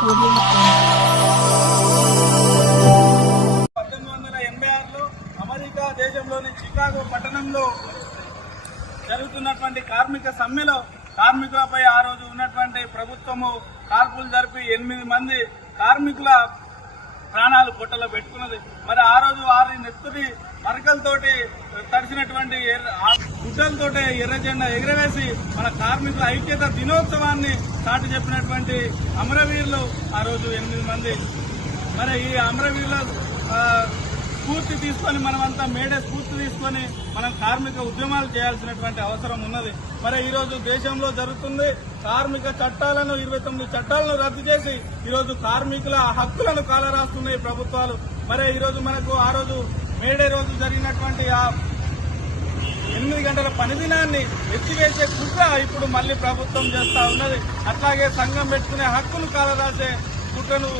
1886లో America దేశంలోని Chicago పట్టణంలో జరుగుతున్నటువంటి కార్మిక సమ్మెలో కార్మికులపై ఆ రోజు ఉన్నటువంటి ప్రభుత్వము కాల్పులు జరిపి 8 మంది కార్మికుల ప్రాణాలు పొట్టలో పెట్టుకున్నది. మరి ఆ రోజు వారి నెత్తుని మరకలతోటి తడిసినటువంటి గుడ్డలతోటి ఎర్ర జెండా ఎగురవేసి మన కార్మికుల ఐక్యత దినోత్సవాన్ని చాటి చెప్పినటువంటి అమరవీరులు ఆ రోజు 8 మంది. మరి ఈ అమరవీరుల స్ఫూర్తి తీసుకొని మనమంతా మేడే స్ఫూర్తి తీసుకొని మనం కార్మిక ఉద్యమాలు చేయాల్సినటువంటి అవసరం ఉన్నది. మరి ఈరోజు దేశంలో జరుగుతుంది కార్మిక చట్టాలను 29 చట్టాలను రద్దు చేసి ఈరోజు కార్మికుల హక్కులను కాలరాస్తున్నాయి ప్రభుత్వాలు. మరి ఈరోజు మనకు ఆ రోజు మేడే రోజు జరిగినటువంటి ఆ 8 గంటల పని దినాన్ని ఎత్తివేసే కుట్ర ఇప్పుడు మళ్లీ ప్రభుత్వం చేస్తా ఉన్నది. అట్లాగే సంఘం పెట్టుకునే హక్కును కాలరాసే కుట్రను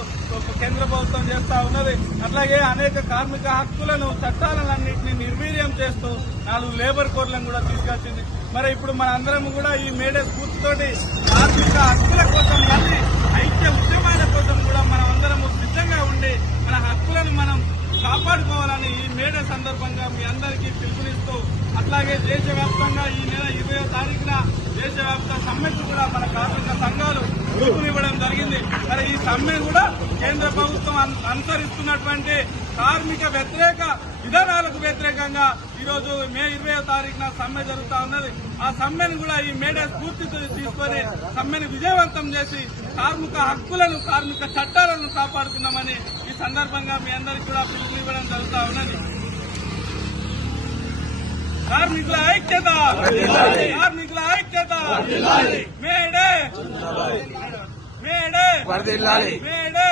కేంద్ర ప్రభుత్వం చేస్తా ఉన్నది. అట్లాగే అనేక కార్మిక హక్కులను చట్టాలన్నింటినీ నిర్వీర్యం చేస్తూ 4 లేబర్ కోడ్లను కూడా తీసుకొచ్చింది. మరి ఇప్పుడు మన అందరం కూడా ఈ మేడే స్ఫూర్తితోటి కార్మిక హక్కుల కోసం మళ్ళీ ఐక్య ఉద్యమాల కోసం కూడా మనం అందరము సిద్ధంగా ఉండి మన హక్కులను మనం కాపాడుకోవాలని ఈ మేడే సందర్భంగా మీ అందరికీ పిలుపునిస్తూ, అట్లాగే దేశవ్యాప్తంగా ఈ నెల 20వ తారీఖున దేశవ్యాప్త సమ్మెకు కూడా మన కార్మిక సంఘాలు పిలుపునివ్వడం జరిగింది. మరి ఈ సమ్మె కూడా కేంద్ర ప్రభుత్వం అనుసరిస్తున్నటువంటి కార్మిక వ్యతిరేక విధానాలకు వ్యతిరేకంగా ఈరోజు మే 20వ తారీఖున సమ్మె జరుగుతా ఉన్నది. ఆ సమ్మెను కూడా ఈ మేడే స్ఫూర్తి తీసుకొని సమ్మెను విజయవంతం చేసి కార్మిక హక్కులను కార్మిక చట్టాలను కాపాడుతున్నామని ఈ సందర్భంగా మీ అందరికీ కూడా పిలుపునివ్వడం జరుగుతా ఉన్నది. కార్మికుల ఐక్యత, కార్మికుల ఐక్యత, మేడే మేడే మేడే